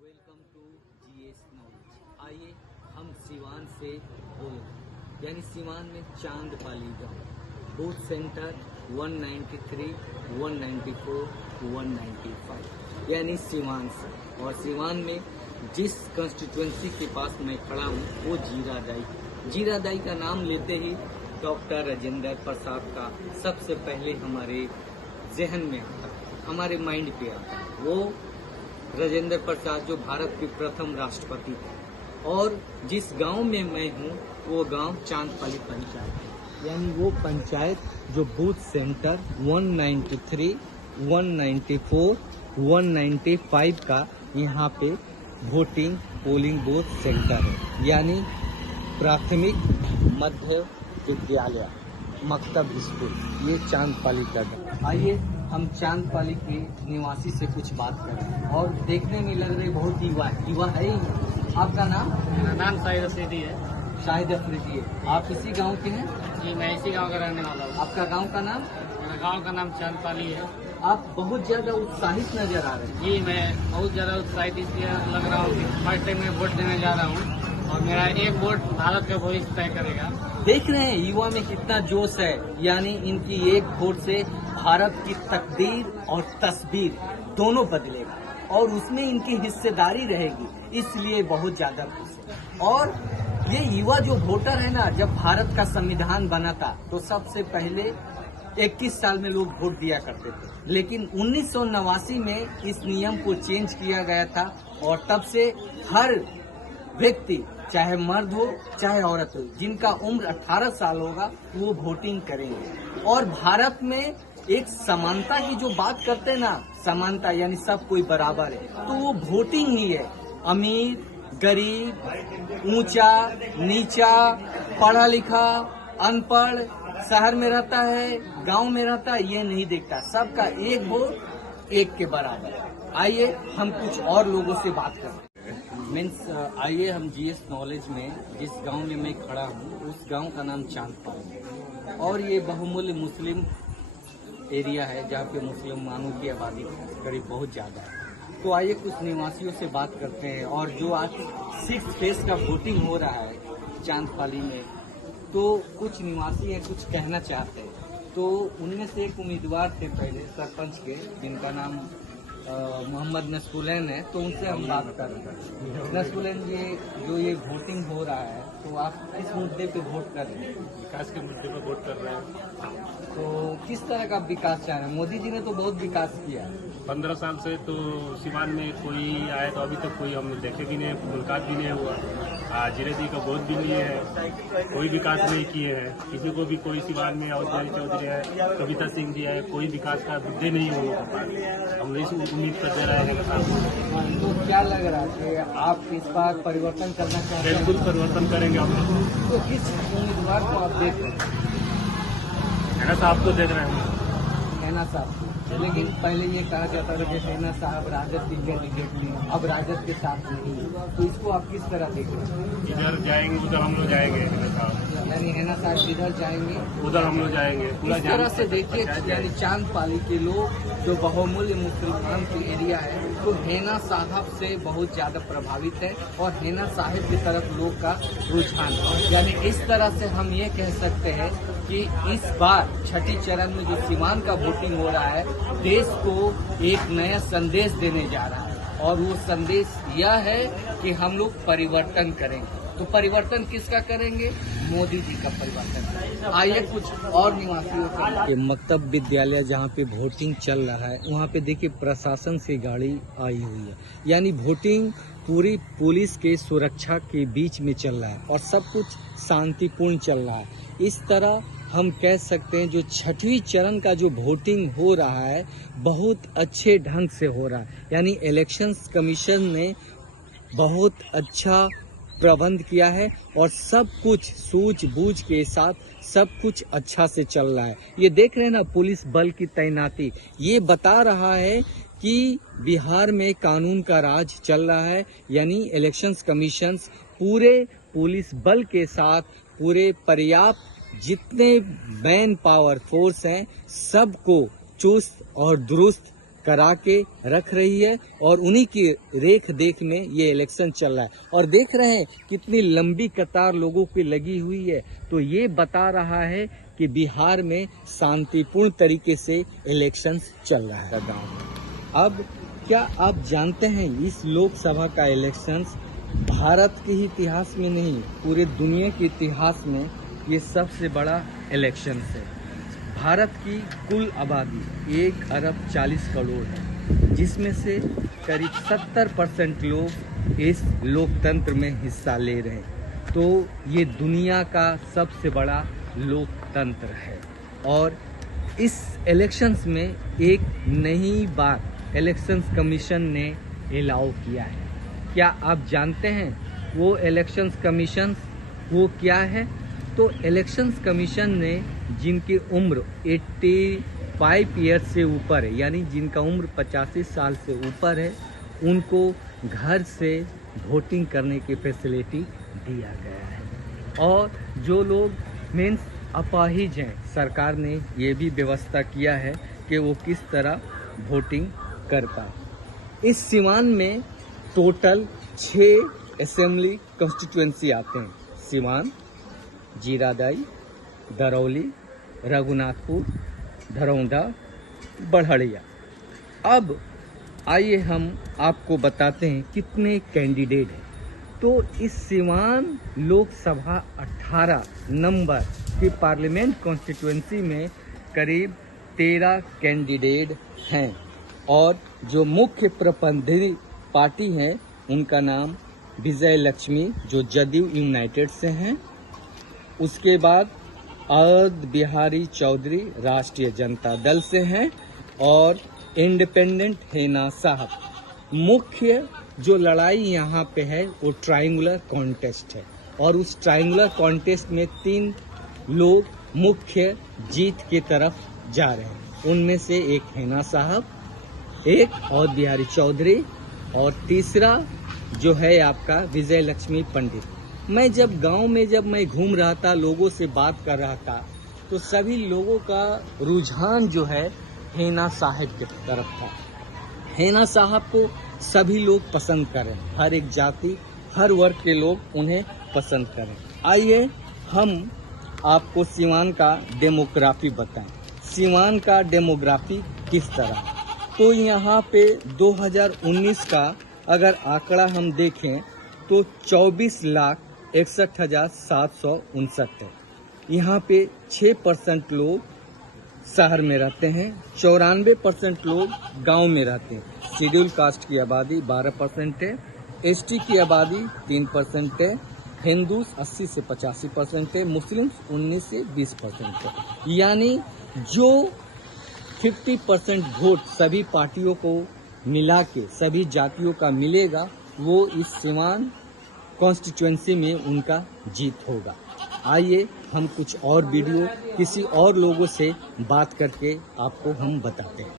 Welcome to GS knowledge. आइए हम सिवान से बोलें, यानी सिवान में चांदपाली गांव, बूथ सेंटर 193, 194, 195, यानी सिवान से। और सिवान में जिस कंस्टिट्यूएंसी के पास मैं खड़ा हूँ वो जीरादाई। जीरादाई का नाम लेते ही डॉक्टर राजेंद्र प्रसाद का सबसे पहले हमारे जहन में आता, हमारे माइंड पे आता। वो राजेंद्र प्रसाद जो भारत के प्रथम राष्ट्रपति थे। और जिस गांव में मैं हूं वो गांव चांदपाली पंचायत है, यानी वो पंचायत जो बूथ सेंटर 193, 194, 195 का यहाँ पे वोटिंग पोलिंग बूथ सेंटर है, यानी प्राथमिक मध्य विद्यालय मकतब स्कूल, ये चांदपाली का है। आइए हम चांदपाली के निवासी से कुछ बात करें। और देखने में लग रहे बहुत युवा है ही। आपका नाम? मेरा नाम शाहिद अफरीदी है। शाहिद अफरीदी है। आप इसी गांव के हैं? जी, मैं इसी गांव का रहने वाला हूँ। आपका गांव का नाम? मेरा गांव का नाम चांदपाली है। आप बहुत ज्यादा उत्साहित नजर आ रहे हैं। जी, मैं बहुत ज्यादा उत्साहित इसलिए लग रहा हूँ कि फर्स्ट टाइम मैं वोट देने जा रहा हूँ और मेरा एक वोट भारत का भविष्य तय करेगा। देख रहे हैं युवा में कितना जोश है, यानी इनकी एक वोट से भारत की तकदीर और तस्वीर दोनों बदलेगा और उसमें इनकी हिस्सेदारी रहेगी, इसलिए बहुत ज्यादा खुश है। और ये युवा जो वोटर है ना, जब भारत का संविधान बना था तो सबसे पहले 21 साल में लोग वोट दिया करते थे, लेकिन 1989 में इस नियम को चेंज किया गया था और तब से हर व्यक्ति, चाहे मर्द हो चाहे औरत हो, जिनका उम्र 18 साल होगा वो वोटिंग करेंगे। और भारत में एक समानता की जो बात करते हैं ना, समानता यानी सब कोई बराबर है, तो वो वोटिंग ही है। अमीर गरीब, ऊंचा नीचा, पढ़ा लिखा अनपढ़, शहर में रहता है गांव में रहता है, ये नहीं देखता, सबका एक वोट एक के बराबर। आइए हम कुछ और लोगों से बात करते हैं। आइए हम जीएस नॉलेज में जिस गांव में मैं खड़ा हूँ उस गांव का नाम चांदपाली है और ये बहुमूल्य मुस्लिम एरिया है जहाँ पे मुसलमानों की आबादी करीब बहुत ज्यादा है। तो आइए कुछ निवासियों से बात करते हैं। और जो आज 6 फेज का वोटिंग हो रहा है चांदपाली में, तो कुछ निवासी हैं कुछ कहना चाहते हैं। तो उनमें से एक उम्मीदवार थे पहले सरपंच के, जिनका नाम मोहम्मद नसरुल्लैन है, तो उनसे हम बात कर रहे हैं। नसरुल्लैन जी, जो ये वोटिंग हो रहा है तो आप किस मुद्दे पे वोट कर रहे हैं? विकास के मुद्दे पर वोट कर रहे हैं। तो किस तरह का विकास चाह रहे हैं? मोदी जी ने तो बहुत विकास किया। 15 साल से तो सिवान में कोई आया तो अभी तक कोई हम देखे भी नहीं, मुलाकात भी नहीं हुआ। जीरे जी का वोट भी नहीं है, कोई विकास नहीं किए हैं। किसी को भी कोई सिवान में अवधारी चौधरी है, कविता सिंह जी है, कोई विकास का मुद्दे नहीं हो पाए। हम इस उम्मीद कर दे रहे हैं। तो क्या लग रहा है कि आप इस बार परिवर्तन करना चाहते हैं? बिल्कुल परिवर्तन करेंगे हम। तो किस उम्मीदवार को आप देख रहे हैं? हैना साहब को देख रहे हैं। हैना साहब, लेकिन पहले ये कहा जाता था कि हैना साहब राजद की कैंडिडेट थे, अब राजद के साथ नहीं है, तो इसको आप किस तरह देख रहे हैं? इधर जाएंगे उधर हम लोग जाएंगे, हैना साहब। यानी हैना साहब जिधर जाएंगे उधर हम लोग जाएंगे। इस तरह से देखिए, यानी चांदपाली के लोग जो बहुमूल्य मुसलमान के एरिया है, तो हैना साहब से बहुत ज्यादा प्रभावित है और हैना साहब की तरफ लोग का रुझान है। यानी इस तरह से हम ये कह सकते हैं कि इस बार छठी चरण में जो सिवान का वोटिंग हो रहा है, देश को एक नया संदेश देने जा रहा है और वो संदेश यह है कि हम लोग परिवर्तन करेंगे। तो परिवर्तन किसका करेंगे? मोदी जी का परिवर्तन करेंगे। आइए कुछ और निवासियों का। मकतब विद्यालय जहाँ पे वोटिंग चल रहा है, वहाँ पे देखिए प्रशासन से गाड़ी आई हुई है, यानी वोटिंग पूरी पुलिस के सुरक्षा के बीच में चल रहा है और सब कुछ शांतिपूर्ण चल रहा है। इस तरह हम कह सकते हैं जो छठवीं चरण का जो वोटिंग हो रहा है बहुत अच्छे ढंग से हो रहा है, यानी इलेक्शंस कमीशन ने बहुत अच्छा प्रबंध किया है और सब कुछ सूझबूझ के साथ सब कुछ अच्छा से चल रहा है। ये देख रहे हैं ना, पुलिस बल की तैनाती, ये बता रहा है कि बिहार में कानून का राज चल रहा है, यानी इलेक्शंस कमीशन पूरे पुलिस बल के साथ पूरे पर्याप्त जितने मैन पावर फोर्स हैं सबको चुस्त और दुरुस्त करा के रख रही है और उन्हीं की रेख देख में ये इलेक्शन चल रहा है। और देख रहे हैं कितनी लंबी कतार लोगों की लगी हुई है, तो ये बता रहा है कि बिहार में शांतिपूर्ण तरीके से इलेक्शंस चल रहा है गाँव में। अब क्या आप जानते हैं इस लोकसभा का इलेक्शंस भारत के इतिहास में नहीं, पूरे दुनिया के इतिहास में ये सबसे बड़ा इलेक्शन है। भारत की कुल आबादी 1 अरब 40 करोड़ है, जिसमें से करीब 70% लोग इस लोकतंत्र में हिस्सा ले रहे हैं। तो ये दुनिया का सबसे बड़ा लोकतंत्र है और इस इलेक्शंस में एक नई बात इलेक्शंस कमीशन ने अलाउ किया है। क्या आप जानते हैं वो इलेक्शंस कमीशन वो क्या है? तो इलेक्शंस कमीशन ने जिनकी उम्र 85 ईयर्स से ऊपर है, यानी जिनका उम्र 85 साल से ऊपर है, उनको घर से वोटिंग करने की फैसिलिटी दिया गया है। और जो लोग मीन्स अपाहिज हैं, सरकार ने ये भी व्यवस्था किया है कि वो किस तरह वोटिंग कर पाए। इस सिवान में टोटल 6 असेंबली कॉन्स्टिट्यूएंसी आते हैं। सिवान, जीरादाई, दरौली, रघुनाथपुर, धरौंदा, बढ़िया। अब आइए हम आपको बताते हैं कितने कैंडिडेट हैं। तो इस सिवान लोकसभा 18 नंबर की पार्लियामेंट कॉन्स्टिट्यूएंसी में करीब 13 कैंडिडेट हैं और जो मुख्य प्रतिद्वंदी पार्टी है उनका नाम विजय लक्ष्मी, जो जदयू यूनाइटेड से हैं। उसके बाद अवध बिहारी चौधरी राष्ट्रीय जनता दल से हैं और इंडिपेंडेंट हेना साहब। मुख्य जो लड़ाई यहाँ पे है वो ट्रायंगुलर कॉन्टेस्ट है और उस ट्रायंगुलर कॉन्टेस्ट में 3 लोग मुख्य जीत की तरफ जा रहे हैं। उनमें से एक हेना साहब, एक अवध बिहारी चौधरी और तीसरा जो है आपका विजय लक्ष्मी पंडित। मैं जब गांव में जब मैं घूम रहा था, लोगों से बात कर रहा था, तो सभी लोगों का रुझान जो है हेना साहब की तरफ था। हेना साहब को सभी लोग पसंद करें, हर एक जाति हर वर्ग के लोग उन्हें पसंद करें। आइए हम आपको सिवान का डेमोग्राफी बताएं। सिवान का डेमोग्राफी किस तरह, तो यहाँ पे 2019 का अगर आंकड़ा हम देखें तो 24,61,759 है। यहाँ पे 6% लोग शहर में रहते हैं, 94% लोग गांव में रहते हैं। शेड्यूल कास्ट की आबादी 12% है, एसटी की आबादी 3% है, हिंदू 80 से 85% है, मुस्लिम्स 19 से 20% है। यानी जो 50% वोट सभी पार्टियों को मिला के सभी जातियों का मिलेगा, वो इस सिवान कॉन्स्टिट्यूएंसी में उनका जीत होगा। आइए हम कुछ और वीडियो किसी और लोगों से बात करके आपको हम बताते हैं।